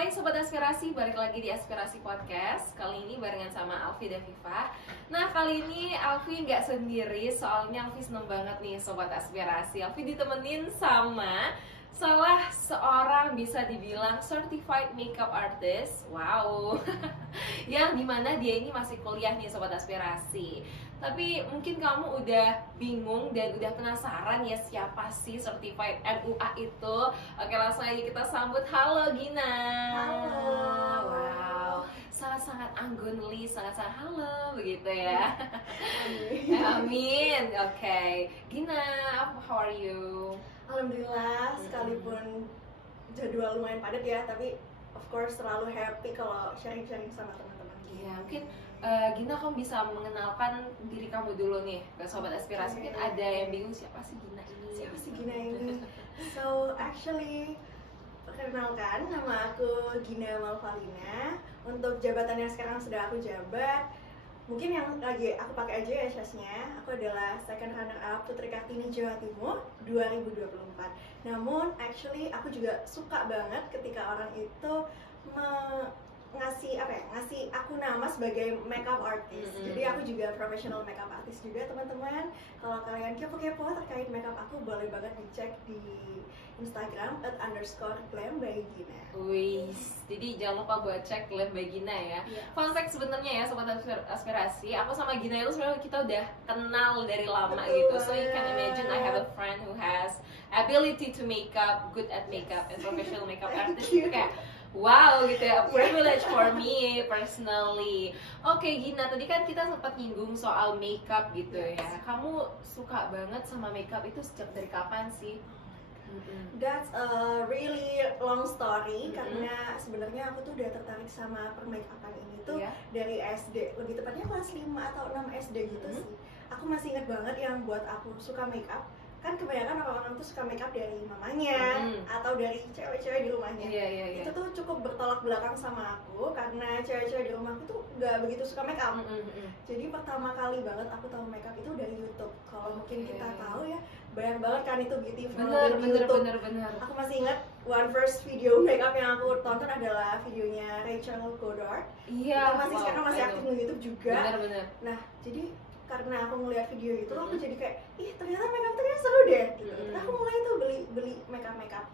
Hai Sobat Aspirasi, balik lagi di Aspirasi Podcast. Kali ini barengan sama Alfi dan Viva. Nah, kali ini Alfi nggak sendiri, soalnya Alfi seneng banget nih Sobat Aspirasi. Alfi ditemenin sama salah seorang bisa dibilang certified makeup artist. Wow. Yang dimana dia ini masih kuliah nih Sobat Aspirasi. Tapi mungkin kamu udah bingung dan udah penasaran ya siapa sih certified MUA itu. Oke, langsung aja kita sambut. Halo Gina. Halo. Wow, sangat-sangat anggunly, sangat-sangat halo begitu ya. Amin. Oke, Gina, how are you? Alhamdulillah, sekalipun jadwal lumayan padat ya, tapi of course selalu happy kalau sharing-sharing sama teman-teman. Iya, mungkin Gina, kamu bisa mengenalkan diri kamu dulu nih ke Sobat Aspirasi. Mungkin ada yang bingung siapa sih Gina ini? Siapa sih Gina ini? So actually, perkenalkan, nama aku Gina Malvalina. Untuk jabatan yang sekarang sudah aku jabat, mungkin yang lagi aku pakai aja ya shasnya. Aku adalah second runner up Putri Kartini Jawa Timur 2024. Namun actually aku juga suka banget ketika orang itu ngasih aku nama sebagai makeup artist. Jadi aku juga professional makeup artist juga, teman-teman. Kalau kalian kepo-kepo terkait makeup aku, boleh banget dicek di Instagram @_glam by Gina. Wih, jadi jangan lupa buat cek Glam by Gina ya. Fun fact sebenarnya ya Sobat Aspirasi, aku sama Gina itu sebenarnya kita udah kenal dari lama gitu. So you can imagine I have a friend who has ability to makeup, good at makeup, and professional makeup artist. Kayak wow gitu ya, privilege for me personally. Oke Gina, tadi kan kita sempat nyinggung soal makeup gitu ya. Kamu suka banget sama makeup itu sejak dari kapan sih? That's a really long story, karena sebenarnya aku tuh udah tertarik sama permakeupan ini tuh dari SD, lebih tepatnya kelas 5 atau 6 SD gitu sih. Aku masih ingat banget yang buat aku suka makeup. Kan kebanyakan orang-orang tuh suka makeup dari mamanya atau dari cewek-cewek di rumahnya. Itu tuh cukup bertolak belakang sama aku, karena cewek-cewek di rumahku tuh gak begitu suka makeup. Jadi pertama kali banget aku tahu makeup itu dari YouTube. Kalau mungkin kita tahu ya, banyak banget kan itu beauty vlog di YouTube. Bener. Aku masih ingat one first video makeup yang aku tonton adalah videonya Rachel Goddard. Iya. Sekarang masih aktif di YouTube juga. Bener. Nah, jadi karena aku ngeliat video itu, aku jadi kayak, ih ternyata makeup ternyata seru deh gitu. Aku mulai tuh beli makeup.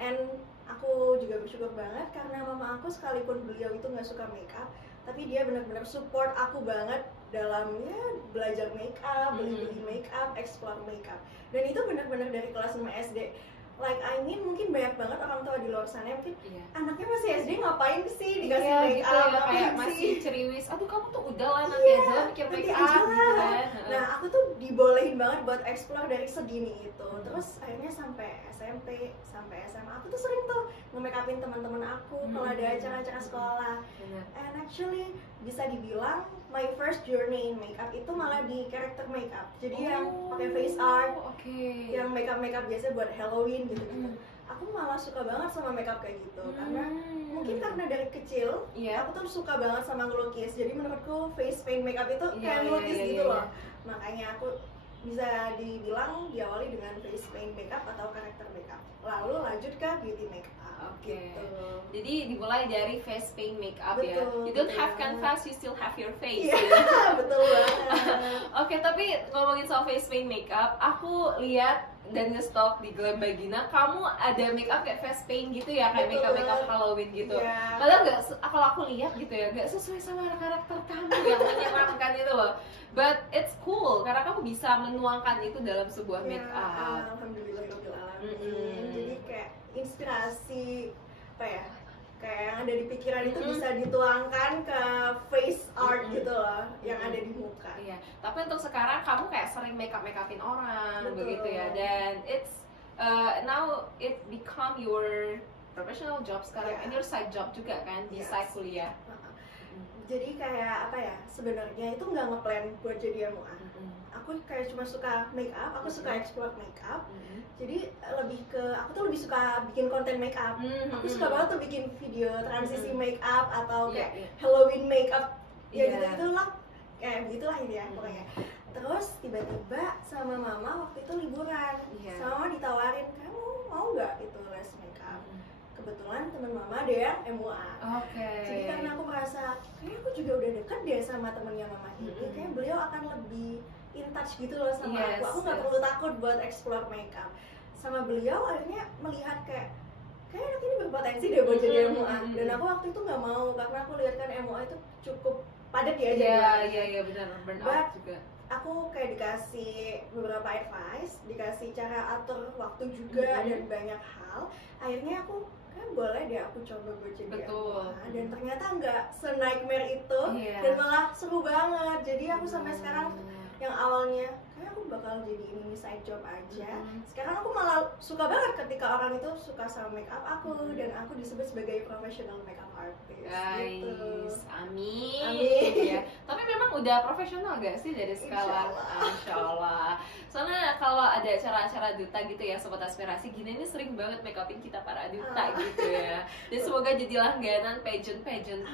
And aku juga bersyukur banget karena mama aku, sekalipun beliau itu nggak suka makeup, tapi dia benar-benar support aku banget dalam ya belajar makeup, beli makeup, explore makeup. Dan itu benar-benar dari kelas 5 SD. Like mungkin banyak banget orang tua di luar sana mungkin anaknya masih SD ngapain sih dikasih make up, gitu ya, kayak masih ceriwis. Aduh, kamu tuh udah lah nanti aja mikir make up gitu kan. Nah, aku tuh dibolehin banget buat explore dari segini itu. Terus akhirnya sampai SMP, sampai SMA, aku tuh sering tuh nge-make upin teman-teman aku kalau ada acara-acara sekolah. And actually bisa dibilang my first journey in makeup itu malah di character makeup. Jadi yang pakai face art, yang makeup biasa buat Halloween gitu. Aku malah suka banget sama makeup kayak gitu, karena mungkin karena dari kecil aku tuh suka banget sama ngelukis. Jadi menurutku face paint makeup itu kayak ngelukis gitu loh. Makanya aku bisa dibilang diawali dengan face paint makeup atau karakter makeup, lalu lanjut ke beauty makeup. Gitu. Jadi dimulai dari face paint makeup ya. You don't have canvas, you still have your face. Betul banget. Oke, tapi ngomongin soal face paint makeup, aku lihat dan nge-stalk di Glam by Gina, kamu ada makeup kayak face paint gitu ya, kayak makeup Halloween gitu. Padahal kalau aku lihat gitu ya, nggak sesuai sama karakter kamu yang menyeramkan itu loh. But it's cool karena kamu bisa menuangkan itu dalam sebuah makeup. Alhamdulillahirobbilalamin. Jadi kayak inspirasi apa ya, kayak yang ada di pikiran itu bisa dituangkan ke face art gitu loh, yang ada di muka. Iya. Tapi untuk sekarang kamu kayak sering make upin orang begitu ya, dan it's now it become your professional job sekarang, and your side job juga kan di side kuliah. Jadi kayak apa ya, sebenarnya itu nggak ngeplan buat jadi MUA. Aku kayak cuma suka make up, aku suka explore make up. Jadi aku tuh lebih suka bikin konten make up. Aku suka banget tuh bikin video transisi make up atau kayak Halloween make up. Ya gitu lah, kayak begitulah ini ya pokoknya. Terus tiba-tiba sama mama waktu itu liburan, sama mama ditawarin, kamu mau nggak itu les make up? kebetulan teman mama ada yang MUA. Jadi karena aku merasa kayak aku juga udah deket deh sama temennya mama ini, kayak beliau akan lebih in touch gitu loh sama aku nggak perlu takut buat explore makeup. Sama beliau akhirnya melihat kayak anak ini berpotensi deh buat jadi MUA. Dan aku waktu itu nggak mau karena aku lihat kan MUA itu cukup padat ya Iya benar, burnout juga. Aku kayak dikasih beberapa advice, dikasih cara atur waktu juga dan banyak hal. Akhirnya aku kan boleh deh aku coba buat jadi MUA. Dan ternyata nggak se-nightmare itu dan malah seru banget. Jadi aku sampai sekarang yang awalnya kayak aku bakal jadi ini side job aja, sekarang aku malah suka banget ketika orang itu suka sama makeup aku dan aku disebut sebagai professional makeup artist. Guys, gitu. Amin. Ya. Tapi memang udah profesional gak sih dari sekarang? Insya Allah. Soalnya kalau ada acara-acara duta gitu ya, sobat aspirasi, Gina ini sering banget makeupin kita para duta gitu ya. Dan semoga jadi langganan pageant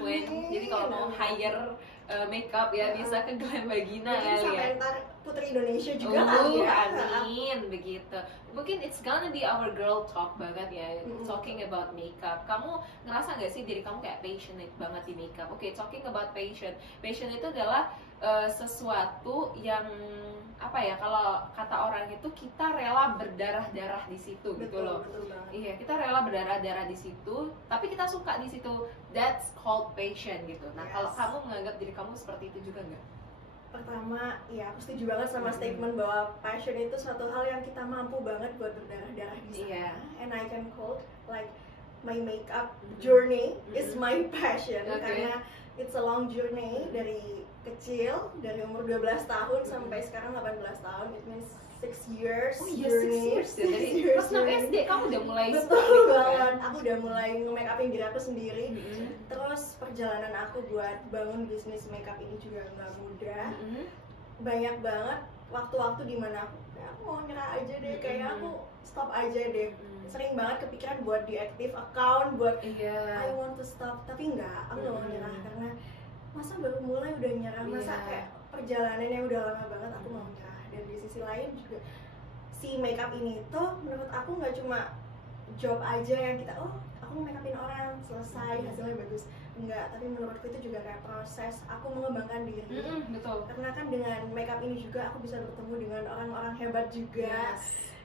queen. Jadi kalau mau hire makeup ya bisa ke Glam Bagina kali ya. Ntar Putri Indonesia juga kali ya. Amin begitu. Mungkin it's gonna be our girl talk banget ya, talking about makeup. Kamu ngerasa gak sih diri kamu kayak passionate banget di makeup? Oke, talking about passion. Passion itu adalah sesuatu yang apa ya, kalau kata orang itu kita rela berdarah-darah di situ gitu loh. Iya, kita rela berdarah-darah di situ, tapi kita suka di situ. That's called passion gitu. Nah, kalau kamu menganggap diri kamu seperti itu juga nggak? Pertama, ya aku setuju banget sama statement bahwa passion itu suatu hal yang kita mampu banget buat berdarah-darah di sana. And I can quote like my makeup journey is my passion karena it's a long journey dari kecil, dari umur 12 tahun sampai sekarang 18 tahun. It means 6 years. Oh iya, 6 years ya. Dari pas 6 SD kamu udah mulai betul banget. Aku udah mulai nge-makeupin diri aku sendiri. Terus perjalanan aku buat bangun bisnis makeup ini juga nggak mudah. Banyak banget waktu-waktu dimana aku mau nyerah aja deh, kayak aku stop aja deh. Sering banget kepikiran buat deactive account, buat I want to stop, tapi enggak, aku nggak mau nyerah karena masa baru mulai udah nyerah, masa kayak perjalanannya udah lama banget, aku mau nyerah. Dan di sisi lain juga si makeup ini tuh menurut aku nggak cuma job aja yang kita aku makeupin orang selesai hasilnya bagus, enggak, tapi menurutku itu juga kayak proses aku mengembangkan diri. Betul. Karena kan dengan makeup ini juga aku bisa bertemu dengan orang-orang hebat juga.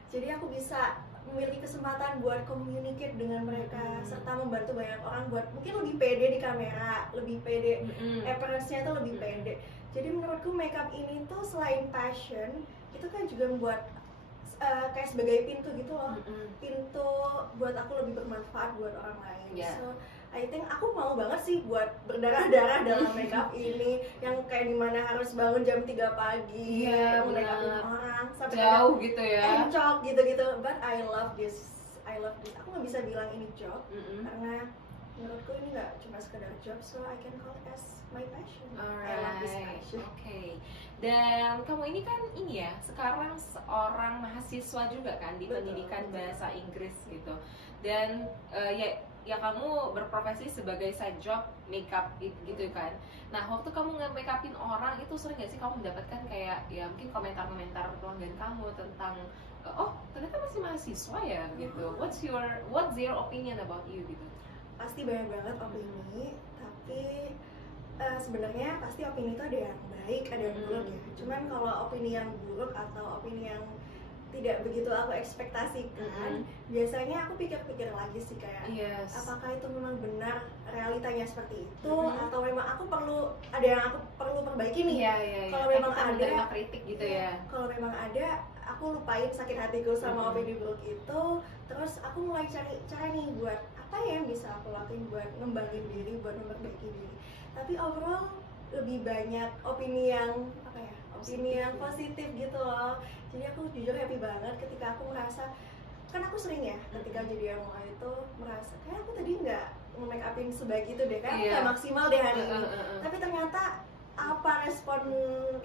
Jadi aku bisa memiliki kesempatan buat communicate dengan mereka serta membantu banyak orang buat mungkin lebih pede di kamera, lebih pede, appearance-nya itu lebih pede. Jadi menurutku makeup ini tuh selain passion, itu kan juga membuat kayak sebagai pintu gitu loh, pintu buat aku lebih bermanfaat buat orang lain. So I think aku mau banget sih buat berdarah-darah dalam makeup ini, yang kayak dimana harus bangun jam 3 pagi, makeupin orang sampai jauh gitu ya, encok gitu-gitu. But I love this. Aku nggak bisa bilang ini job karena menurutku ini nggak cuma sekedar job, so I can call it as my passion. I love this passion. Dan kamu ini kan ini ya, sekarang seorang mahasiswa juga kan di pendidikan bahasa Inggris gitu. Dan ya kamu berprofesi sebagai side job makeup gitu kan. Nah, waktu kamu nge-makeupin orang itu sering gak sih kamu mendapatkan kayak ya mungkin komentar-komentar pelanggan kamu tentang ternyata masih mahasiswa ya gitu. What's their opinion about you gitu? Pasti banyak banget opini, tapi sebenarnya pasti opini itu ada yang baik, ada yang buruk ya. Cuman kalau opini yang buruk atau opini yang tidak begitu aku ekspektasikan, biasanya aku pikir-pikir lagi sih kayak apakah itu memang benar realitanya seperti itu atau memang aku perlu perbaiki nih. Kalau memang ada kritik gitu ya. Kalau memang ada, aku lupain sakit hatiku sama opini buruk itu, terus aku mulai cari cara nih buat apa ya yang bisa aku lakuin buat ngembangin diri, buat memperbaiki diri. Tapi overall lebih banyak opini yang opini yang positif gitu loh. Jadi aku jujur happy banget ketika aku merasa, kan aku sering ya ketika jadi MUA itu merasa kayak aku tadi nggak nge-makeupin sebaik itu deh, kayak nggak maksimal deh hari ini. Tapi ternyata apa respon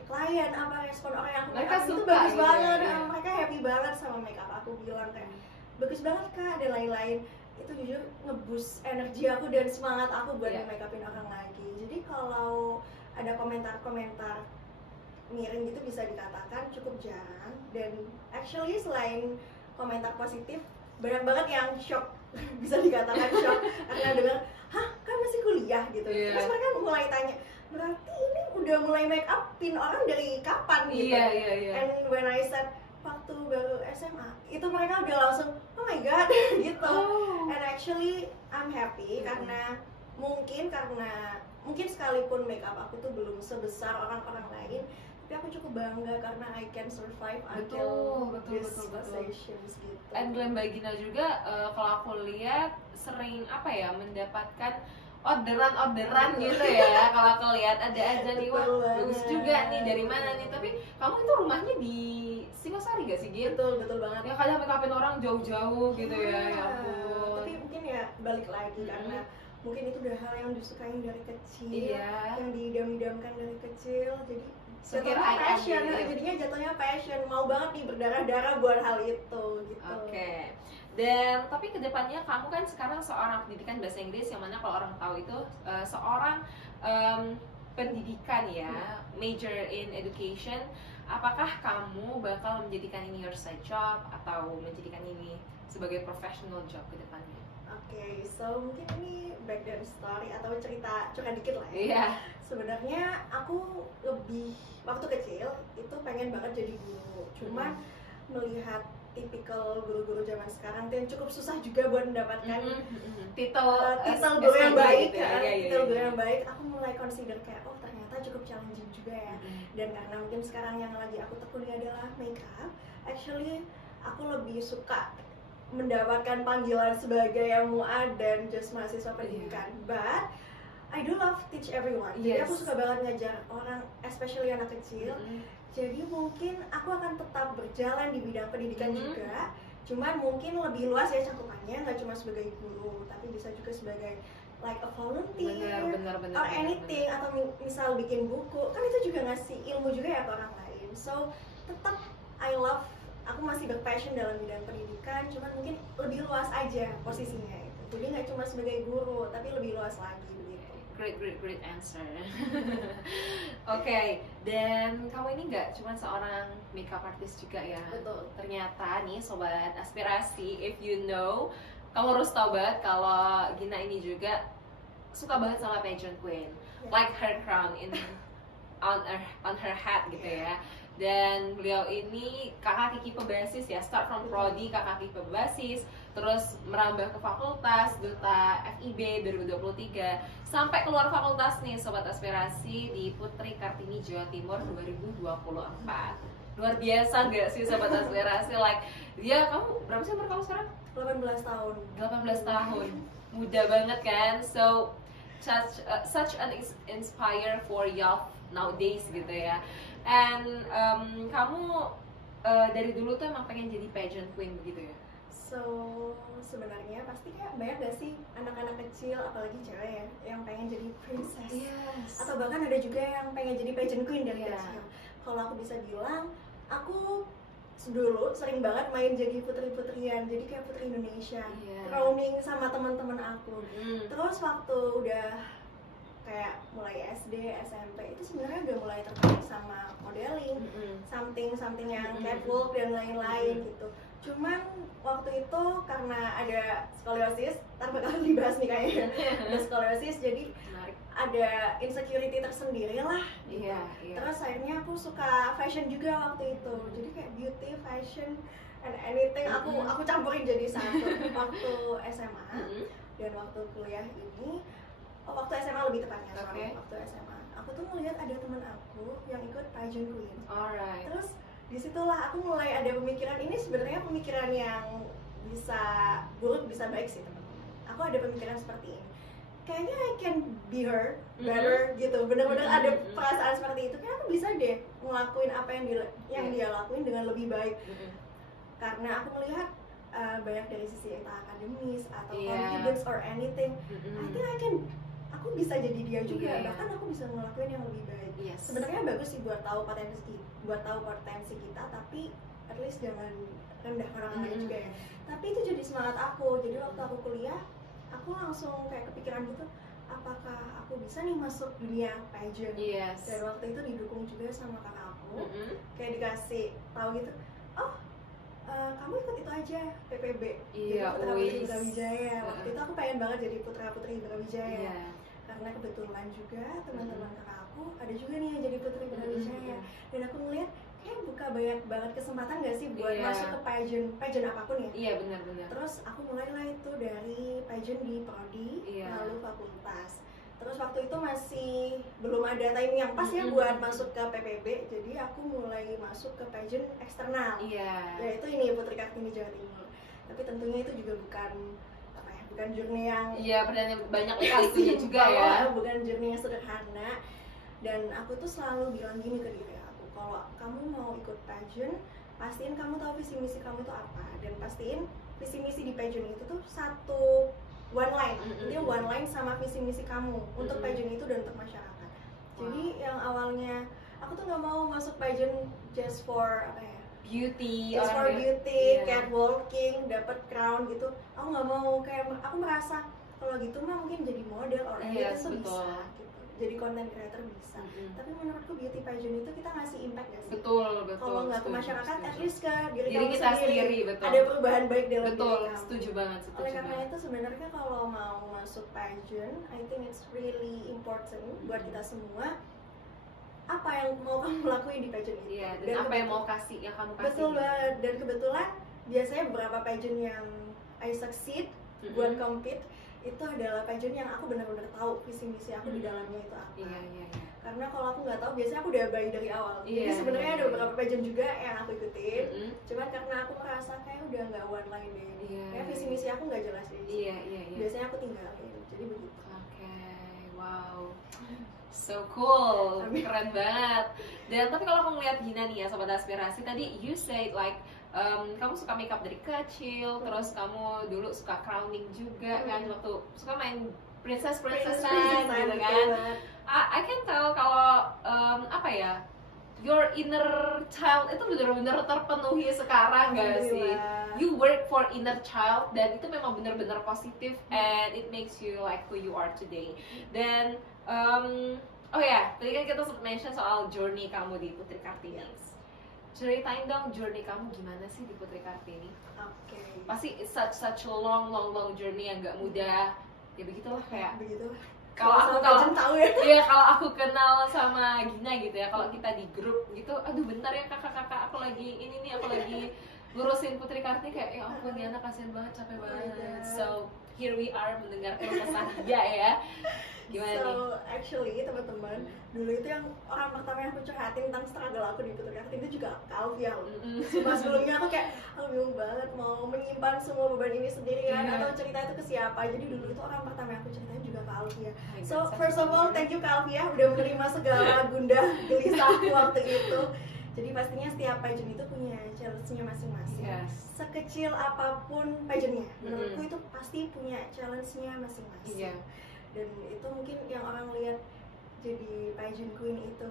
klien, apa respon orang yang aku makeupin itu bagus banget. Mereka happy banget sama makeup aku, bilang kayak bagus banget kak dan lain-lain. Itu jujur nge-boost energi aku dan semangat aku buat nge-makeupin orang lagi. Jadi kalau ada komentar-komentar miring gitu bisa dikatakan cukup jarang, dan actually selain komentar positif banyak banget yang shock bisa dikatakan shock karena dengar hah kan masih kuliah gitu. Terus mereka mulai tanya berarti ini udah mulai make upin orang dari kapan gitu. And when I said waktu baru SMA itu mereka udah langsung oh my god gitu. And actually I'm happy karena mungkin sekalipun make up aku tuh belum sebesar orang-orang lain, tapi aku cukup bangga karena I can survive until this sessions gitu. And Glam Bagina juga kalau aku lihat sering mendapatkan orderan gitu ya. Kalau aku lihat ada aja nih, wah bagus juga nih, dari mana nih, tapi kamu itu rumahnya di Singosari gak sih, Gin? Betul banget. Ya kadang make upin orang jauh-jauh gitu ya ampun. Tapi mungkin ya balik lagi karena mungkin itu udah hal yang disukain dari kecil, yang diidam-idamkan dari kecil, jadi jatuhnya passion, jadinya passion, mau banget nih berdarah-darah buat hal itu gitu. Oke. Dan tapi kedepannya kamu kan sekarang seorang pendidikan bahasa Inggris, yang mana kalau orang tahu itu seorang pendidikan ya, major in education. Apakah kamu bakal menjadikan ini your side job atau menjadikan ini sebagai professional job kedepannya? Oke, so mungkin ini background story atau cerita dikit lah ya. Yeah. Sebenarnya aku lebih waktu kecil itu pengen banget jadi guru. Cuman melihat tipikal guru-guru zaman sekarang tuh yang cukup susah juga buat mendapatkan titel guru yang baik, titel guru yang baik. Aku mulai consider kayak oh ternyata cukup challenging juga ya. Dan karena mungkin sekarang yang lagi aku tekuni adalah makeup, actually aku lebih suka mendapatkan panggilan sebagai yang muad dan just mahasiswa pendidikan. But I do love teach everyone. Jadi aku suka banget ngajar orang, especially anak kecil. Jadi mungkin aku akan tetap berjalan di bidang pendidikan juga. Cuman mungkin lebih luas ya cakupannya, nggak cuma sebagai guru, tapi bisa juga sebagai like a volunteer or anything, atau misal bikin buku, kan itu juga ngasih ilmu juga ya ke orang lain. So tetap aku masih berpassion dalam bidang pendidikan, cuman mungkin lebih luas aja posisinya itu. Jadi nggak cuma sebagai guru, tapi lebih luas lagi begitu. Great answer. Oke, dan kamu ini nggak cuma seorang makeup artist juga ya? Betul. Ternyata nih sobat aspirasi, if you know, kamu harus tahu banget kalau Gina ini juga suka banget sama pageant queen, like her crown on her head gitu ya. Dan beliau ini kakak Kiki Pebasis ya, start from prodi kakak Kiki Pebasis, terus merambah ke fakultas, duta FIB 2023, sampai keluar fakultas nih sobat aspirasi di Putri Kartini Jawa Timur 2024. Luar biasa gak sih sobat aspirasi? Like dia, kamu berapa sih umur kamu sekarang? 18 tahun. 18 tahun, muda banget kan? So such an inspire for youth nowadays gitu ya. And kamu dari dulu tuh emang pengen jadi pageant queen begitu ya? So sebenarnya pasti kayak banyak gak sih anak-anak kecil, apalagi cewek ya, yang pengen jadi princess. Atau bahkan ada juga yang pengen jadi pageant queen dari kecil. Kalau aku bisa bilang, aku dulu sering banget main jadi putri-putrian, jadi kayak putri Indonesia, crowning sama teman-teman aku. Terus waktu udah kayak mulai SD, SMP itu sebenarnya udah mulai tertarik sama modeling, something yang catwalk dan lain-lain gitu. Cuman waktu itu karena ada skoliosis, ntar bakal dibahas nih kayaknya. Ada skoliosis, jadi ada insecurity tersendiri lah. Terus akhirnya aku suka fashion juga waktu itu. Jadi kayak beauty, fashion, and anything aku campurin jadi satu waktu SMA. Dan waktu kuliah ini, waktu SMA lebih tepatnya, waktu SMA aku tuh melihat ada teman aku yang ikut pageant queen. Terus disitulah aku mulai ada pemikiran, ini sebenarnya pemikiran yang bisa buruk bisa baik sih teman-teman. Aku ada pemikiran seperti ini, kayaknya I can be her better gitu. Bener-bener ada perasaan seperti itu, kayak aku bisa deh ngelakuin apa yang dia lakuin dengan lebih baik. Karena aku melihat banyak dari sisi entah akademis atau confidence or anything, I think aku bisa jadi dia juga, bahkan aku bisa ngelakuin yang lebih baik. Sebenarnya bagus sih buat tahu potensi kita, tapi at least jangan rendah orang lain juga ya. Tapi itu jadi semangat aku. Jadi waktu aku kuliah, aku langsung kayak kepikiran gitu, apakah aku bisa nih masuk dunia pageant. Dan waktu itu didukung juga sama kakak aku, kayak dikasih tahu gitu, oh kamu ikut itu aja, PP PPB. Iya, jadi Putra Putri Brawijaya. Waktu itu aku pengen banget jadi Putra Putri Brawijaya. Karena kebetulan juga teman-teman kakak aku ada juga nih yang jadi Putri Brawijaya. Dan aku ngeliat kayak buka banyak banget kesempatan gak sih buat masuk ke pageant apapun ya. Iya, benar-benar. Terus aku mulailah itu dari pageant di prodi, lalu fakultas. Terus waktu itu masih belum ada timing yang pas ya buat masuk ke PPB, jadi aku mulai masuk ke pageant eksternal. Yaitu ini Putri Kartini Jawa Timur. Tapi tentunya itu juga bukan journey yang banyak lika-likunya juga ya. Bukan journey yang sederhana. Dan aku tuh selalu bilang gini ke diri aku, kalau kamu mau ikut pageant, pastiin kamu tahu visi misi kamu itu apa, dan pastiin visi misi di pageant itu tuh satu one line, intinya one line sama visi misi kamu untuk pageant itu dan untuk masyarakat. Jadi yang awalnya aku tuh nggak mau masuk pageant just for beauty, catwalking, dapat crown gitu. Aku nggak mau, kayak aku merasa kalau gitu mah mungkin jadi model orang itu bisa gitu. Jadi content creator bisa. Tapi menurutku beauty pageant itu kita ngasih impact gak sih? Betul. Kalau nggak ke masyarakat, at least ke diri kita sendiri. Betul. Ada perubahan baik dalam diri kamu. Setuju banget. Oleh karena itu sebenarnya kalau mau masuk pageant, I think it's really important buat kita semua. Apa yang mau kamu lakuin di pageant itu? Dan apa yang mau yang kamu kasih? Betul banget. Dan kebetulan biasanya beberapa pageant yang I succeed buat compete itu adalah pageant yang aku benar-benar tahu visi misi aku di dalamnya itu apa. Karena kalau aku nggak tahu, biasanya aku udah bayi dari awal. Jadi sebenarnya ada beberapa pageant juga yang aku ikutin. Cuman karena aku merasa kayak udah nggak one line deh. Kayak visi misi aku nggak jelas deh. Biasanya aku tinggalin. Jadi begitu. Wow. So cool, keren banget. Dan tapi kalau aku ngeliat Gina nih ya, Sobat Aspirasi, tadi you said like kamu suka makeup dari kecil, terus kamu dulu suka crowning juga kan, waktu suka main princess-princessan gitu kan. I can tell kalau your inner child itu benar-benar terpenuhi sekarang gak sih? You work for inner child dan itu memang benar-benar positif and it makes you like who you are today. Dan tadi kan kita sempat mention soal journey kamu di Putri Kartini. Ceritain dong journey kamu gimana sih di Putri Kartini? Pasti it's such a long journey yang gak mudah. Ya begitulah kayak. Kalau aku kenal sama Gina gitu ya, kalau kita di grup gitu, aduh bentar ya kakak-kakak, aku lagi ngurusin Putri Kartini, kayak ya ampun Diana kasihan banget, capek banget. So here we are mendengar keluh kesah dia ya. Gimana nih? Actually teman-teman, dulu itu yang orang pertama yang aku curhatin tentang struggle aku di Putri Kartini itu juga Alfia. Sebelumnya aku kayak, aku bingung banget mau menyimpan semua beban ini sendirian atau cerita itu ke siapa. Jadi dulu itu orang pertama yang aku ceritain juga ke Alfia. So first of all, thank you ke Alfia udah menerima segala gundah gelisahku waktu itu. Jadi pastinya setiap pageant itu punya challenge-nya masing-masing. Sekecil apapun pageant-nya, menurutku itu pasti punya challenge-nya masing-masing. Dan itu mungkin yang orang lihat jadi pageant queen itu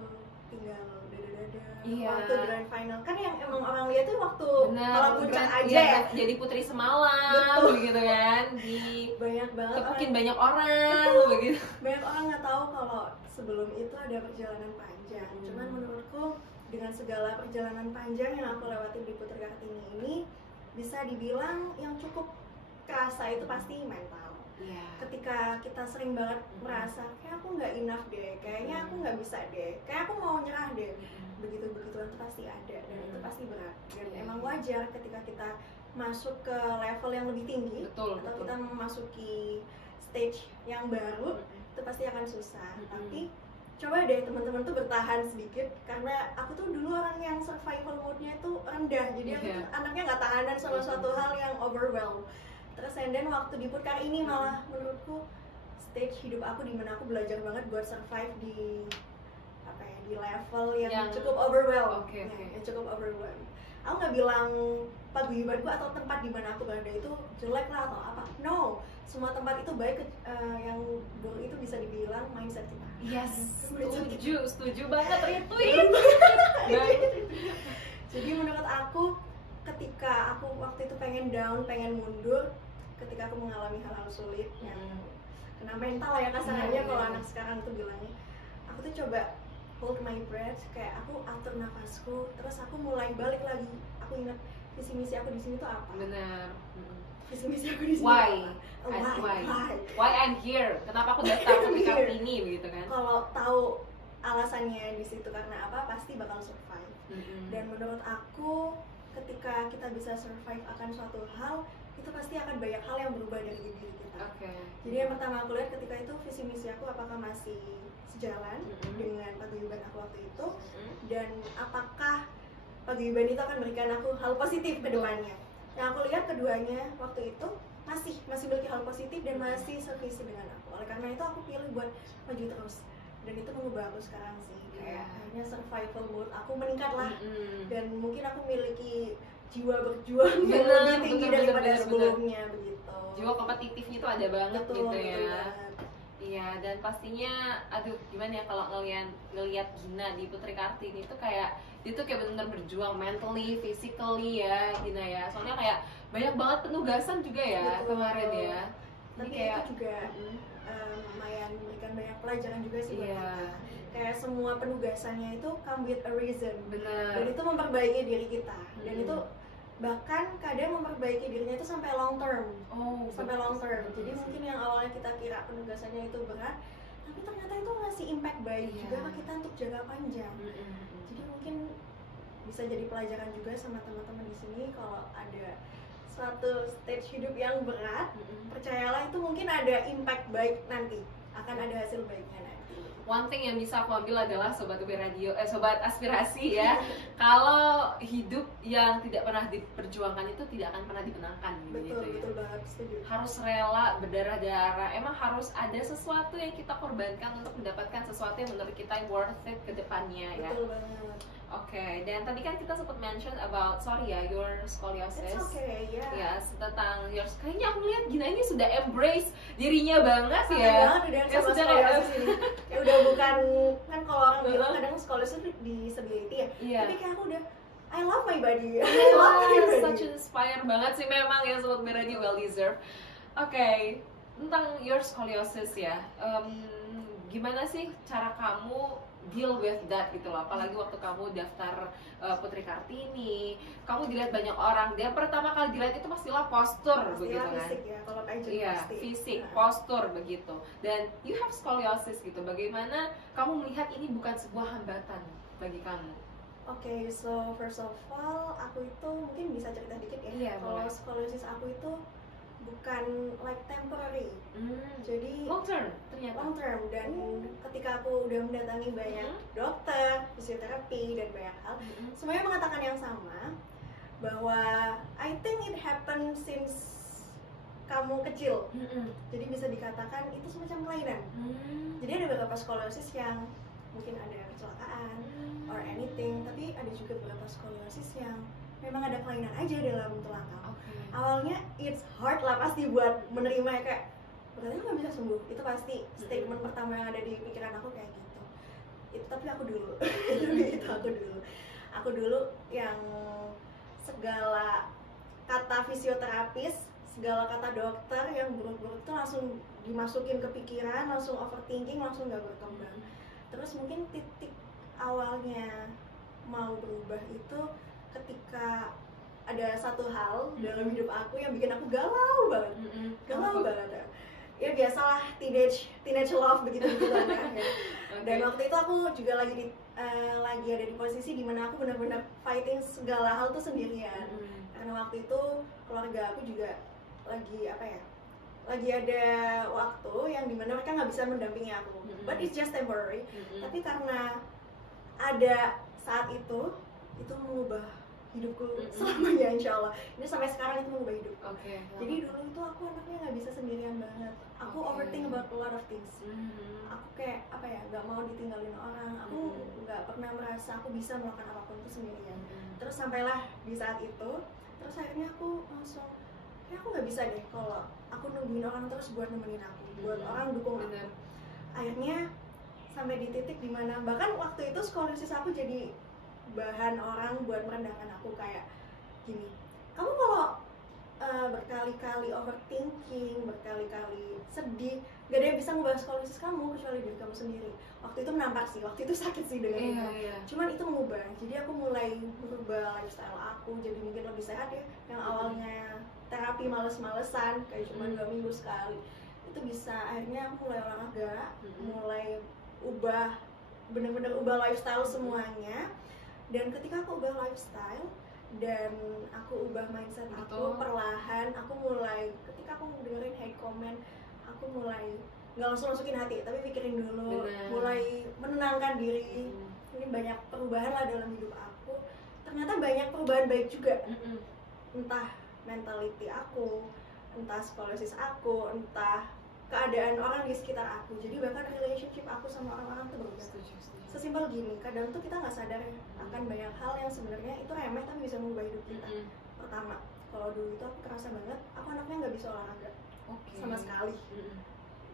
tinggal dada-dada waktu grand final, kan yang emang orang lihat tuh waktu malam puncak aja ya, jadi putri semalam begitu kan, di banyak banget mungkin banyak orang begitu. Banyak orang nggak tahu kalau sebelum itu ada perjalanan panjang. Cuman menurutku dengan segala perjalanan panjang yang aku lewatin di Putri Kartini ini, bisa dibilang yang cukup kerasa itu pasti mental. Ketika kita sering banget merasa kayak aku nggak enough deh, kayaknya aku nggak bisa deh, kayak aku mau nyerah deh, begituan itu pasti ada dan itu pasti berat. Dan emang wajar ketika kita masuk ke level yang lebih tinggi atau kita memasuki stage yang baru, itu pasti akan susah. Tapi coba deh teman-teman tuh bertahan sedikit, karena aku tuh dulu orang yang survival mode-nya itu rendah, jadi aku tuh anaknya nggak tahanan sama suatu hal yang overwhelm. Terus dan waktu di Putkar ini malah menurutku stage hidup aku di mana aku belajar banget buat survive di di level yang cukup overwhelmed. Yang cukup overwhelmed. Aku nggak bilang paguyubanku atau tempat di mana aku berada itu jelek lah atau apa. No, semua tempat itu baik. Yang buruk itu bisa dibilang mindset kita. Setuju banget itu. Jadi menurut aku, ketika aku waktu itu pengen down, pengen mundur, ketika aku mengalami hal-hal sulit yang kena mental ya kasarnya kalau anak sekarang tuh bilangnya, aku tuh coba hold my breath, kayak aku atur nafasku, terus aku mulai balik lagi, aku ingat visi misi aku di sini tuh apa. visi misi aku di sini. Why I'm here? Kenapa aku daftar ke Kartini begitu kan? Kalau tahu alasannya di situ karena apa, pasti bakal survive. Dan menurut aku ketika kita bisa survive akan suatu hal, itu pasti akan banyak hal yang berubah dari diri kita. Jadi yang pertama aku lihat ketika itu visi misi aku apakah masih sejalan dengan paguyuban aku waktu itu, dan apakah paguyuban itu akan memberikan aku hal positif ke depannya. Yang aku lihat keduanya waktu itu masih memiliki hal positif dan masih sevisi dengan aku. Oleh karena itu aku pilih buat maju terus, dan itu mengubah aku sekarang sih. Kayak akhirnya survival mode aku meningkat lah, dan mungkin aku memiliki jiwa berjuang yang lebih tinggi daripada sebelumnya begitu. Jiwa kompetitifnya itu ada banget gitu ya. Iya, dan pastinya aduh gimana ya kalau ngelihat Gina di Putri Kartini itu kayak dia tuh kayak benar-benar berjuang mentally, physically ya Gina ya. Soalnya kayak banyak banget penugasan juga ya kemarin ya. Tapi kayak itu juga lumayan memberikan banyak pelajaran juga sih buat kita. Kayak semua penugasannya itu come with a reason. Bener. Dan itu memperbaiki diri kita. Dan itu bahkan kadang memperbaiki dirinya itu sampai long term. Sampai long term. Jadi mungkin yang awalnya kita kira penugasannya itu berat, tapi ternyata itu ngasih impact baik juga ke kita untuk jangka panjang. Jadi mungkin bisa jadi pelajaran juga sama teman-teman di sini kalau ada suatu stage hidup yang berat, percayalah itu mungkin ada impact baik nanti, akan ada hasil baiknya nanti. One thing yang bisa aku ambil adalah sobat UB Radio, sobat aspirasi ya, kalau hidup yang tidak pernah diperjuangkan itu tidak akan pernah dimenangkan. Betul banget, setuju. Harus rela berdarah-darah, emang harus ada sesuatu yang kita korbankan untuk mendapatkan sesuatu yang menurut kita worth it ke depannya ya. Betul banget. Oke, dan tadi kan kita sempat mention about your scoliosis. It's okay, yeah. Yes, tentang kayaknya aku lihat Gina ini sudah embrace dirinya banget sama ya. Banget udah sama scoliosis ini. Ya udah bukan kan kalau orang bilang kadang scoliosis itu disability ya. Tapi kayak aku udah I love my body. I love my body. Such inspire banget sih memang ya sobat Beradi, well deserved. Oke, tentang your scoliosis ya. Gimana sih cara kamu deal with that gitu loh, apalagi waktu kamu daftar Putri Kartini, kamu dilihat banyak orang, dia pertama kali dilihat itu pastilah postur begitu kan? Fisik ya, kalau pageant pasti. Fisik, postur begitu. Dan you have scoliosis gitu, bagaimana kamu melihat ini bukan sebuah hambatan bagi kamu? Oke, so first of all, aku itu mungkin bisa cerita dikit ya. Kalau scoliosis aku itu bukan like temporary, jadi long term ternyata. Long term, dan ketika aku udah mendatangi banyak dokter, fisioterapi dan banyak hal, semuanya mengatakan yang sama, bahwa I think it happened since kamu kecil. Jadi bisa dikatakan itu semacam kelainan. Jadi ada beberapa scoliosis yang mungkin ada kecelakaan or anything, tapi ada juga beberapa scoliosis yang memang ada kelainan aja dalam tulang kamu. Awalnya it's hard lah pasti buat menerima kayak berarti lu nggak bisa sembuh. Itu pasti statement pertama yang ada di pikiran aku kayak gitu. Itu tapi aku dulu. Aku dulu yang segala kata fisioterapis, segala kata dokter yang buruk-buruk itu langsung dimasukin ke pikiran, langsung overthinking, langsung nggak berkembang. Terus mungkin titik awalnya mau berubah itu ketika ada satu hal dalam hidup aku yang bikin aku galau banget. Ya biasalah teenage love begitu kan ya. Dan waktu itu aku juga lagi ada di posisi dimana aku benar-benar fighting segala hal tuh sendirian. Karena waktu itu keluarga aku juga lagi ada waktu yang dimana mereka nggak bisa mendampingi aku. But it's just temporary. Tapi karena ada saat itu mengubah hidupku selamanya, insya Allah. Ini sampai sekarang itu mengubah hidup. Jadi dulu itu aku anaknya nggak bisa sendirian banget. Aku overthink about a lot of things. Aku kayak nggak mau ditinggalin orang. Aku nggak pernah merasa aku bisa melakukan apapun itu sendirian. Terus sampailah di saat itu, terus akhirnya aku langsung kayak aku nggak bisa deh kalau aku nungguin orang terus buat nemenin aku, buat orang dukung aku. Akhirnya sampai di titik dimana bahkan waktu itu scoliosis aku jadi bahan orang buat merendahkan aku, kayak gini, kamu kalau berkali-kali overthinking, berkali-kali sedih, gak ada yang bisa ngubah psikologis kamu kecuali diri kamu sendiri. Waktu itu menampar sih, waktu itu sakit sih dengan cuman itu mengubah. Jadi aku mulai merubah lifestyle aku jadi mungkin lebih sehat ya. Yang awalnya terapi males-malesan kayak cuma 2 minggu sekali, itu bisa akhirnya aku mulai olahraga, mulai ubah, bener-bener ubah lifestyle semuanya. Dan ketika aku ubah lifestyle dan aku ubah mindset aku, perlahan aku mulai, ketika aku dengerin hate comment, aku mulai nggak langsung masukin hati tapi pikirin dulu. Mulai menenangkan diri. Ini banyak perubahan lah dalam hidup aku, ternyata banyak perubahan baik juga. Entah mentality aku, entah psikologis aku, entah keadaan orang di sekitar aku. Jadi bahkan relationship aku sama orang-orang tuh berubah. Sesimpel gini, kadang tuh kita nggak sadar akan banyak hal yang sebenarnya itu remeh tapi bisa mengubah hidup kita. Pertama, kalau dulu itu aku kerasa banget, aku anaknya nggak bisa olahraga sama sekali.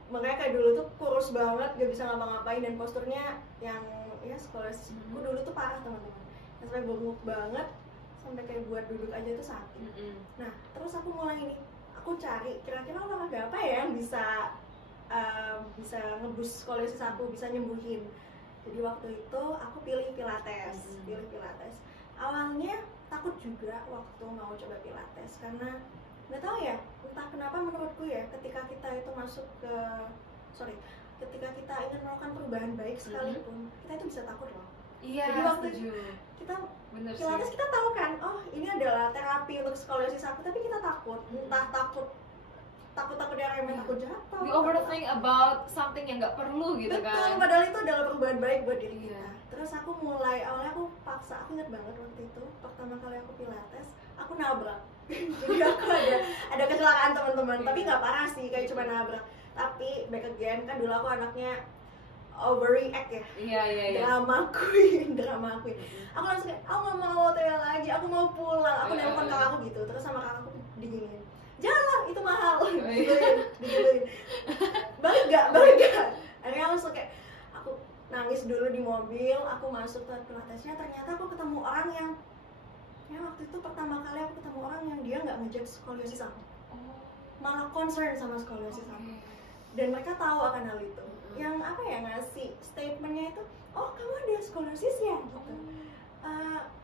Makanya kayak dulu tuh kurus banget, nggak bisa ngapa-ngapain, dan posturnya yang ya psikologisku dulu tuh parah teman-teman. Sampai bengkak banget, sampai kayak buat duduk aja tuh sakit. Nah, terus aku mulai nih, aku cari kira-kira olahraga apa ya yang bisa ngeboost psikologis aku, bisa nyembuhin. Jadi waktu itu aku pilih Pilates. Awalnya takut juga waktu mau coba Pilates karena nggak tahu ya, entah kenapa menurutku ya, ketika kita kita ingin melakukan perubahan baik sekalipun, kita itu bisa takut loh. Jadi waktu kita Pilates kita tahu kan, oh ini adalah terapi untuk psikologis aku, tapi kita takut, entah takut yang remeh, takut jatuh. We overthink about something yang nggak perlu gitu. Betul, kan. Padahal itu adalah perubahan baik buat diri kita. Terus aku mulai, awalnya aku paksa, aku ingat banget waktu itu pertama kali aku Pilates, aku nabrak. Jadi aku ada kecelakaan teman-teman, tapi nggak parah sih, kayak cuma nabrak. Tapi back again, kan dulu aku anaknya overreact ya. Drama queen. Aku langsung kayak, aku nggak mau OTW lagi, aku mau pulang. Aku nelfon kakak aku gitu, terus sama kakak aku diginiin, jangan, itu mahal. Digituin. Balik gak? Akhirnya aku langsung kayak, aku nangis dulu di mobil, aku masuk ke Pilatesnya, ternyata aku ketemu orang yang waktu itu pertama kali aku ketemu orang yang dia nggak ngejudge psikologis aku, malah concern sama psikologis aku. Dan mereka tahu akan hal itu. Yang apa ya, ngasih statementnya itu, oh kamu ada psikologis ya? Gitu.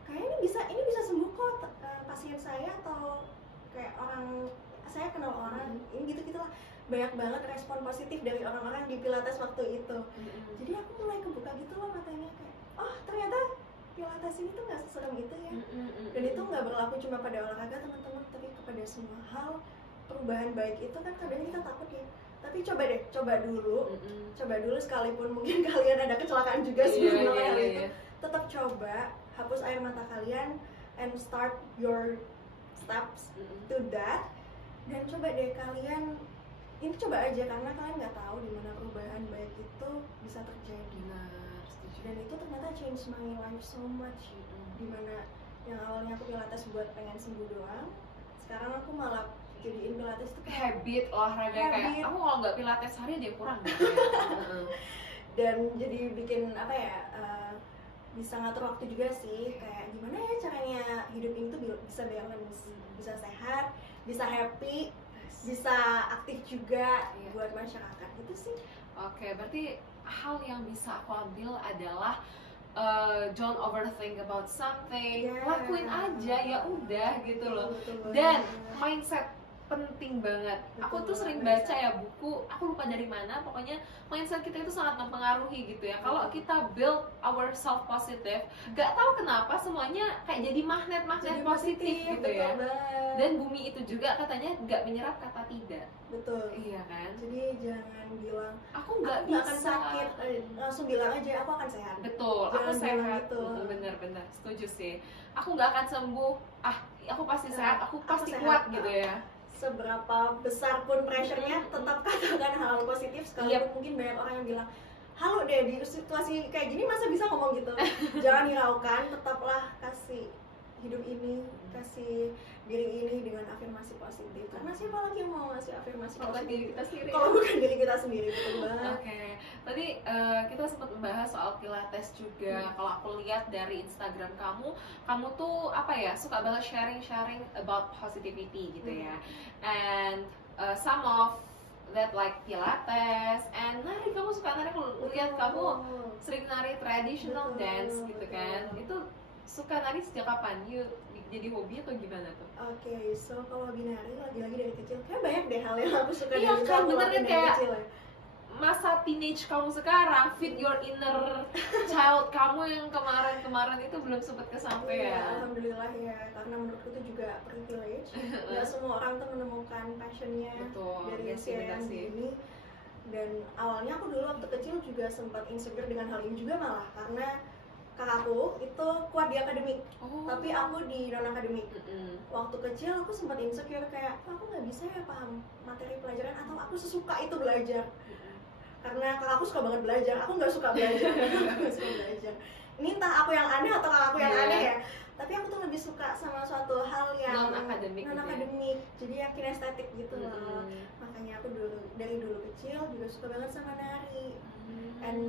Kayaknya ini bisa sembuh kok, pasien saya atau kayak orang saya kenal orang ini gitu-gitulah. Banyak banget respon positif dari orang-orang di Pilates waktu itu. Jadi aku mulai kebuka gitu loh matanya, kayak oh ternyata Pilates ini tuh nggak seserem itu ya. Dan itu nggak berlaku cuma pada olahraga teman-teman, tapi kepada semua hal. Perubahan baik itu kan kadang kita takut ya, tapi coba dulu sekalipun mungkin kalian ada kecelakaan juga sebelum itu, tetap coba hapus air mata kalian and start your steps to that. Dan coba deh kalian, ini coba aja, karena kalian nggak tahu di mana perubahan baik itu bisa terjadi. Dan itu ternyata change my life so much. Dimana yang awalnya aku Pilates buat pengen sembuh doang, sekarang aku malah jadiin Pilates itu habit olahraga. Kayak aku kalau nggak Pilates sehari dia kurang gitu ya. Dan jadi bikin apa ya, bisa ngatur waktu juga sih, kayak gimana ya caranya hidup ini tuh bisa balance, bisa sehat, bisa happy, bisa aktif juga buat masyarakat gitu sih. Oke, berarti hal yang bisa aku ambil adalah don't overthink about something, lakuin aja ya udah gitu loh. Dan mindset penting banget. Aku tuh sering baca ya buku, aku lupa dari mana, pokoknya mindset kita itu sangat mempengaruhi gitu ya. Kalau kita build our self positive, gak tahu kenapa semuanya kayak jadi magnet positif gitu ya. Dan bumi itu juga katanya gak menyerap kata tidak. Betul. Iya kan? Jadi jangan bilang aku nggak akan sakit, langsung bilang aja aku akan sehat. Betul, jangan aku sehat. Gitu. Bener-bener setuju sih. Aku nggak akan sembuh. Aku pasti sehat. Aku pasti kuat gitu ya. Seberapa besar pun pressure-nya, tetap katakan hal positif. Sekalipun mungkin banyak orang yang bilang, halo deh, di situasi kayak gini masa bisa ngomong gitu. Jangan hiraukan, tetaplah kasih hidup ini, kasih diri ini dengan afirmasi positif. Karena siapa lagi yang mau ngasih afirmasi Kalau positif diri kita sendiri. kalau bukan diri kita sendiri, betul banget. Oke, tadi kita sempat membahas soal pilates juga. Kalau aku lihat dari Instagram kamu tuh apa ya, suka banget sharing about positivity gitu ya. And some of that like pilates and nari, kamu suka nari. Aku lihat kamu sering nari traditional dance gitu kan. Itu suka nari sejak kapan? Jadi hobi atau gimana tuh? Oke, so kalau binari lagi-lagi dari kecil kayak banyak deh hal yang aku suka Iya dari kan, bener kan, kayak kecil ya. Masa teenage kamu sekarang, fit your inner child kamu yang kemarin itu belum sempat kesampaian. Iya, alhamdulillah ya, karena menurutku itu juga privilege. Gak semua orang tuh menemukan passionnya dari usia yang ini. Dan awalnya aku dulu waktu kecil juga sempat insecure dengan hal ini juga, malah karena kakakku itu kuat di akademik, tapi aku di non akademik. Waktu kecil aku sempat insecure kayak aku nggak bisa ya paham materi pelajaran, atau aku sesuka itu belajar. Karena kakakku suka banget belajar, aku nggak suka belajar. Ini entah aku yang aneh atau kakakku yang aneh ya, tapi aku tuh lebih suka sama suatu hal yang non akademik, jadi yang kinestetik gitu loh. Makanya aku dari dulu kecil juga suka banget sama nari. And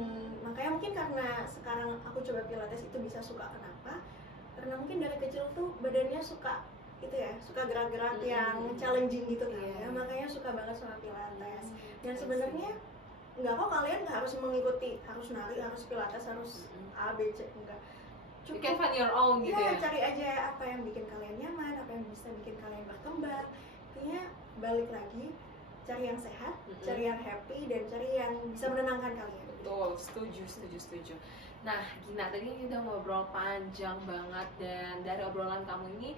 makanya mungkin karena sekarang aku coba pilates itu bisa suka, kenapa? Karena mungkin dari kecil tuh badannya suka itu ya, suka gerak-gerak yang challenging gitu kan ya. Makanya suka banget sama pilates. Dan sebenarnya nggak kok kalian nggak harus mengikuti, harus nari, harus pilates, harus A, B, C, enggak. You can find your own gitu ya. Cari aja apa yang bikin kalian nyaman, apa yang bisa bikin kalian berkembang. Intinya balik lagi, cari yang sehat, cari yang happy, dan cari yang bisa menenangkan kalian. Betul, setuju. Nah, Gina, tadi ini udah ngobrol panjang banget, dan dari obrolan kamu ini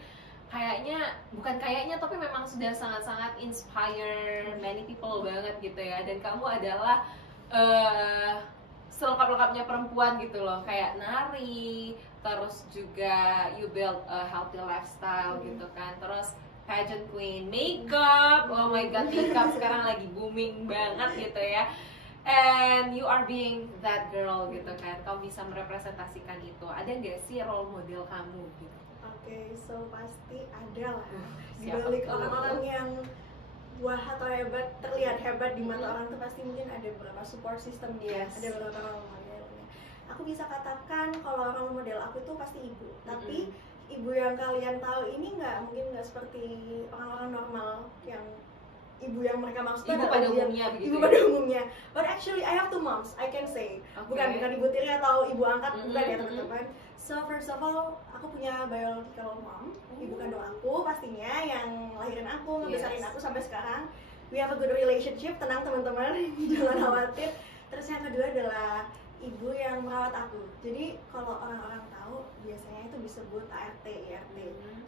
bukan kayaknya tapi memang sudah sangat-sangat inspire many people banget gitu ya. Dan kamu adalah selengkap-lengkapnya perempuan gitu loh, kayak nari, terus juga you build a healthy lifestyle gitu kan, terus pageant queen, makeup, oh my god, makeup sekarang lagi booming banget gitu ya. And you are being that girl gitu kan, kamu bisa merepresentasikan itu. Ada nggak sih role model kamu gitu? Oke, so pasti ada lah. Di balik orang-orang yang wah atau hebat, terlihat hebat di mata orang tuh pasti mungkin ada beberapa support system dia, ada beberapa role modelnya. Aku bisa katakan kalau role model aku tuh pasti ibu. Tapi ibu yang kalian tahu ini nggak seperti orang-orang normal yang ibu yang mereka maksudkan ibu pada umumnya begitu. Ibu pada umumnya. But actually I have two moms, I can say. Bukan ibu tiri atau ibu angkat, bukan ya teman-teman. So first of all, aku punya biological mom, ibu kandung aku pastinya yang lahirin aku, ngebesarin aku sampai sekarang. We have a good relationship, tenang teman-teman, jangan khawatir. Terus yang kedua adalah ibu yang merawat aku. Jadi kalau orang-orang tahu biasanya itu disebut ART, IRT,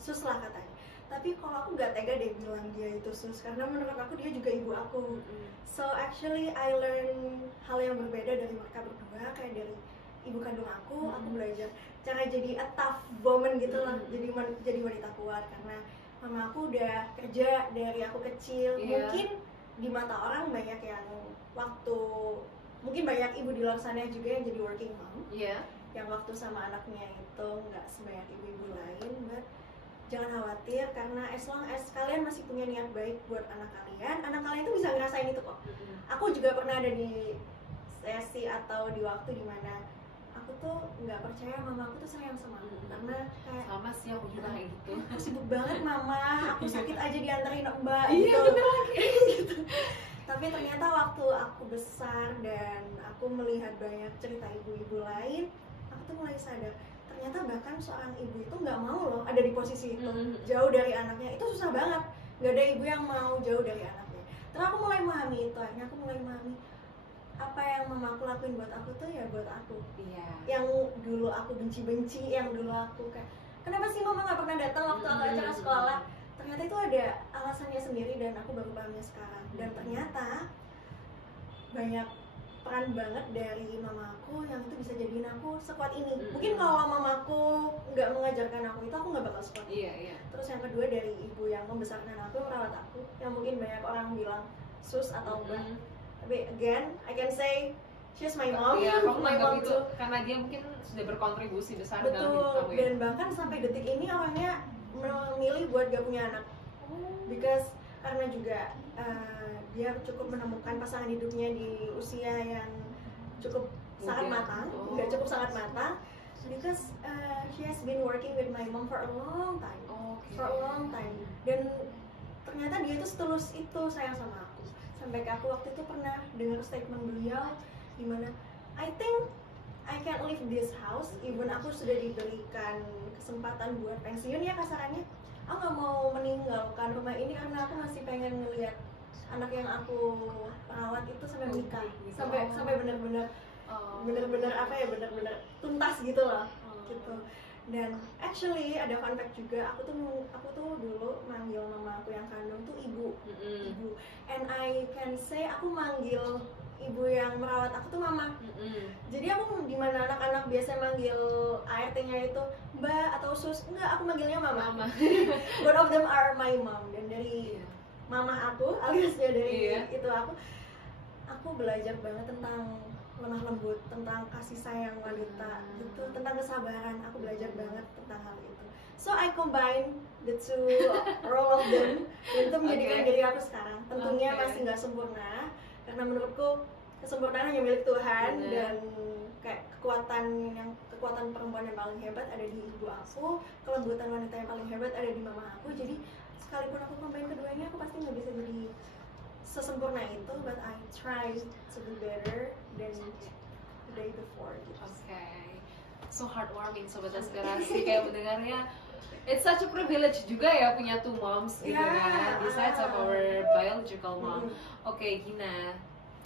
sus lah katanya. Tapi kalau aku nggak tega deh bilang dia itu sus, karena menurut aku dia juga ibu aku. So actually I learn hal yang berbeda dari mereka berdua. Kayak dari ibu kandung aku belajar cara jadi a tough woman gitu lah, jadi wanita kuat. Karena mama aku udah kerja dari aku kecil. Mungkin di mata orang banyak yang mungkin banyak ibu di luar sana juga yang jadi working mom, yang waktu sama anaknya itu nggak sebanyak ibu-ibu lain. But jangan khawatir, karena as long as kalian masih punya niat baik buat anak kalian tuh bisa ngerasain itu kok. Aku juga pernah ada di sesi atau di waktu dimana aku tuh nggak percaya mama aku tuh sayang sama aku, karena kayak sama sih aku juga kayak gitu. Aku sibuk banget mama, aku sakit aja diantarin mbak gitu. Gitu. Tapi ternyata waktu aku besar dan aku melihat banyak cerita ibu-ibu lain, aku tuh mulai sadar ternyata bahkan seorang ibu itu nggak mau loh ada di posisi itu, jauh dari anaknya. Itu susah banget, nggak ada ibu yang mau jauh dari anaknya. Terus aku mulai memahami itu, akhirnya aku mulai memahami apa yang mama aku lakuin buat aku tuh ya buat aku. Yang dulu aku benci-benci, yang dulu aku kayak kenapa sih mama nggak pernah datang waktu aku acara sekolah, ternyata itu ada alasannya sendiri dan aku baru pahamnya sekarang. Dan ternyata banyak peran banget dari mamaku yang itu bisa jadiin aku sekuat ini. Mungkin kalau mamaku nggak mengajarkan aku itu, aku nggak bakal sekuat ini. Terus yang kedua dari ibu yang membesarkan aku, merawat aku, yang mungkin banyak orang bilang sus atau mbak, tapi again I can say she's my mom. Iya, kamu my menganggap mom itu too. karena dia mungkin sudah berkontribusi besar dalam hidup Betul, kamu ya. dan bahkan sampai detik ini orangnya memilih buat gak punya anak. Because karena juga dia cukup menemukan pasangan hidupnya di usia yang cukup sangat matang, nggak cukup sangat matang. Because she has been working with my mom for a long time, for a long time. Dan ternyata dia itu setulus itu sayang sama aku. Sampai ke aku waktu itu pernah dengar statement beliau di mana I think I can't leave this house even aku sudah diberikan kesempatan buat pensiun ya kasarannya. Aku nggak mau meninggalkan rumah ini karena aku masih pengen ngelihat anak yang aku rawat itu sampai menikah, sampai benar-benar apa ya, benar-benar tuntas gitu loh, gitu. Dan actually ada fun fact juga, aku tuh dulu manggil mama aku yang kandung tuh ibu, and I can say aku manggil ibu yang merawat aku tuh mama. Jadi aku dimana anak-anak biasa manggil ART-nya itu mbak atau sus, enggak, aku manggilnya mama. Both of them are my mom. Dan dari mama aku aliasnya dari itu aku belajar banget tentang lemah lembut, tentang kasih sayang wanita gitu, tentang kesabaran. Aku belajar banget tentang hal itu. So I combine the two role of them dan itu menjadikan diri aku sekarang. Tentunya masih nggak sempurna karena menurutku kesempurnaan hanya milik Tuhan. Dan kayak kekuatan perempuan yang paling hebat ada di ibu aku, kelembutan wanita yang paling hebat ada di mama aku. Jadi sekalipun aku combine keduanya, aku pasti nggak bisa jadi sesempurna itu, but I try to be better than the day before gitu. So heartwarming sobat aspirasi, kayak mendengarnya. It's such a privilege juga ya punya two moms gitu kan, besides of our biological mom. Gina,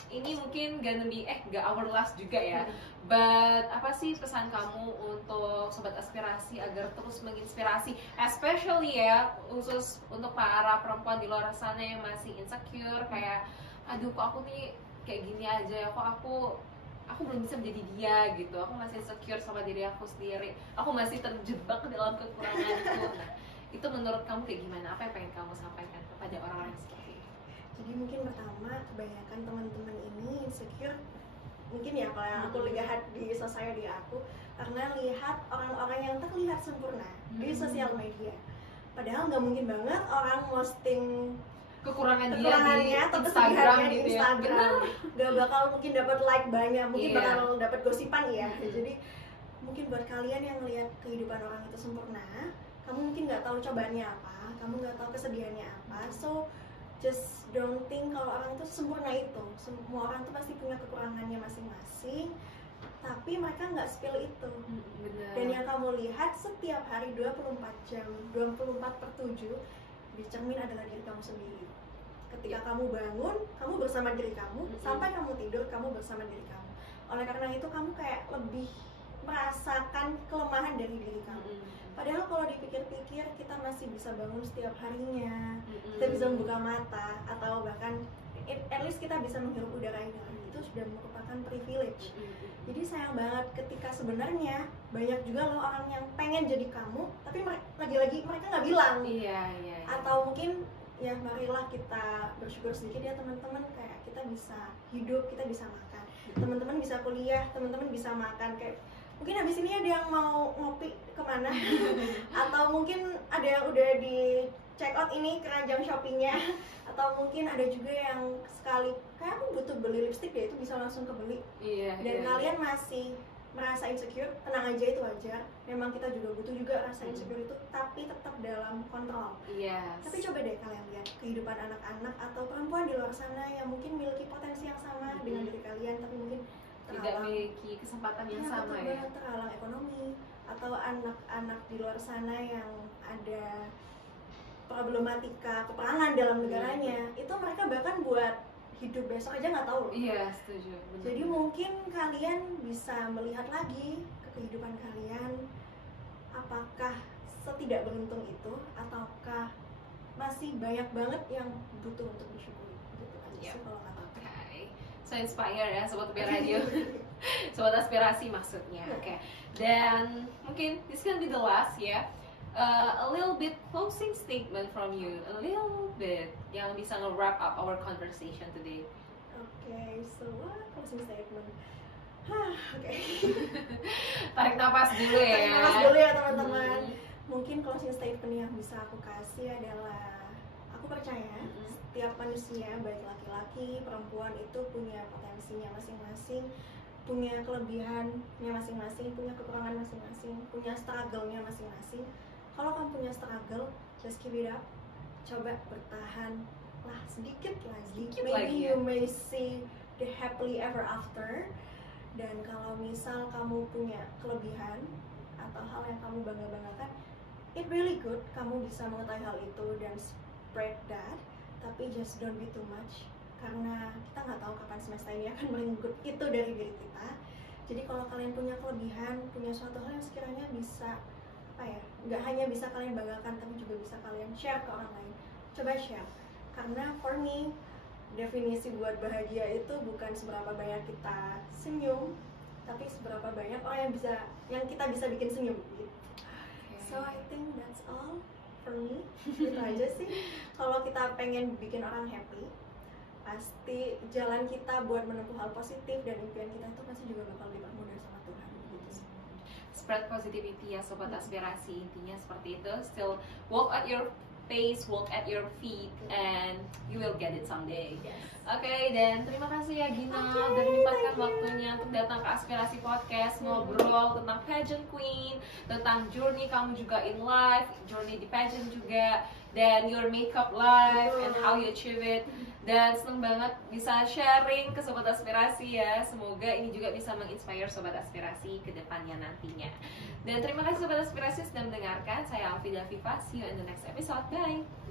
ini mungkin gak our last juga ya, but apa sih pesan kamu untuk sobat aspirasi agar terus menginspirasi, especially ya khusus untuk para perempuan di luar sana yang masih insecure, kayak aduh kok aku nih kayak gini aja ya, kok aku belum bisa menjadi dia gitu, aku masih insecure sama diri aku sendiri, aku masih terjebak dalam kekuranganku. Nah, itu menurut kamu kayak gimana? Apa yang pengen kamu sampaikan kepada orang-orang seperti itu? Jadi mungkin pertama, kebanyakan teman-teman ini insecure mungkin ya kalau yang aku lihat di society aku, karena lihat orang-orang yang terlihat sempurna di sosial media. Padahal nggak mungkin banget orang posting kekurangannya atau di Instagram gitu ya. Gak bakal mungkin dapat like banyak, mungkin bakal dapat gosipan ya. Jadi mungkin buat kalian yang lihat kehidupan orang itu sempurna, kamu mungkin nggak tahu cobaannya apa, kamu nggak tahu kesedihannya apa. So just don't think kalau orang itu sempurna itu. Semua orang tuh pasti punya kekurangannya masing-masing, tapi mereka nggak spill itu. Dan yang kamu lihat setiap hari 24 jam, 24/7 di cermin adalah diri kamu sendiri. Ketika kamu bangun, kamu bersama diri kamu, sampai kamu tidur, kamu bersama diri kamu. Oleh karena itu kamu kayak lebih merasakan kelemahan dari diri kamu. Padahal kalau dipikir-pikir, kita masih bisa bangun setiap harinya, kita bisa membuka mata, atau bahkan at least kita bisa menghirup udara yang segar. Itu sudah merupakan privilege. Jadi sayang banget ketika sebenarnya banyak juga loh orang yang pengen jadi kamu, tapi lagi-lagi mereka nggak bilang. Atau mungkin ya marilah kita bersyukur sedikit ya teman-teman, kayak kita bisa hidup, kita bisa makan, teman-teman bisa kuliah, teman-teman bisa makan, kayak mungkin habis ini ada yang mau ngopi kemana atau mungkin ada yang udah di check out ini keranjang shoppingnya, atau mungkin ada juga yang sekali kayak aku butuh beli lipstick deh, itu bisa langsung kebeli. Dan kalian masih merasa insecure, tenang aja, itu wajar. Memang kita juga butuh juga rasa insecure itu, tapi tetap dalam kontrol. Tapi coba deh kalian lihat kehidupan anak-anak atau perempuan di luar sana yang mungkin memiliki potensi yang sama dengan diri kalian, tapi mungkin tidak memiliki kesempatan yang sama ya. Terhalang ekonomi, atau anak-anak di luar sana yang ada problematika peperangan dalam negaranya, itu mereka bahkan buat hidup besok aja nggak tahu. Setuju. Benar. Jadi mungkin kalian bisa melihat lagi ke kehidupan kalian, apakah setidak beruntung itu, ataukah masih banyak banget yang butuh untuk disyukuri. Gitu aja sih kalau kata aku. So inspire ya Sobat UP Radio. Sobat aspirasi maksudnya. Dan mungkin this can be the last ya. A little bit closing statement from you, a little bit yang bisa nge-wrap up our conversation today. So what closing statement? Oke. Tarik nafas dulu ya. Tarik nafas dulu ya teman-teman. Mungkin closing statement yang bisa aku kasih adalah aku percaya setiap manusia baik laki-laki, perempuan itu punya potensinya masing-masing, punya kelebihannya masing-masing, punya kekurangan masing-masing, punya struggle-nya masing-masing. Kalau kamu punya struggle, just keep it up. Coba bertahan lah sedikit lagi. Maybe you may see the happily ever after. Dan kalau misal kamu punya kelebihan atau hal yang kamu bangga-banggakan, it really good kamu bisa mengetahui hal itu dan spread that. Tapi just don't be too much, karena kita nggak tahu kapan semesta ini akan merenggut itu dari diri kita. Jadi kalau kalian punya kelebihan, punya suatu hal yang sekiranya bisa nggak hanya bisa kalian banggakan, tapi juga bisa kalian share ke orang lain. Coba share, karena for me definisi buat bahagia itu bukan seberapa banyak kita senyum, tapi seberapa banyak orang yang kita bisa bikin senyum gitu. So I think that's all for me. Itu aja sih. Kalau kita pengen bikin orang happy, pasti jalan kita buat menempuh hal positif dan impian kita itu pasti juga bakal dipermudah sama Tuhan gitu sih. Spread positivity ya sobat aspirasi, intinya seperti itu. Still walk at your pace, walk at your feet, and you will get it someday. Yes. Oke, dan terima kasih ya Gina udah menyempatkan waktunya untuk datang ke Aspirasi Podcast, ngobrol tentang pageant queen, tentang journey kamu juga in life, journey di pageant juga, dan your makeup life and how you achieve it. Dan seneng banget bisa sharing ke Sobat Aspirasi ya. Semoga ini juga bisa menginspire Sobat Aspirasi ke depannya nantinya. Dan terima kasih Sobat Aspirasi sudah mendengarkan. Saya Alfida Viva. See you in the next episode. Bye!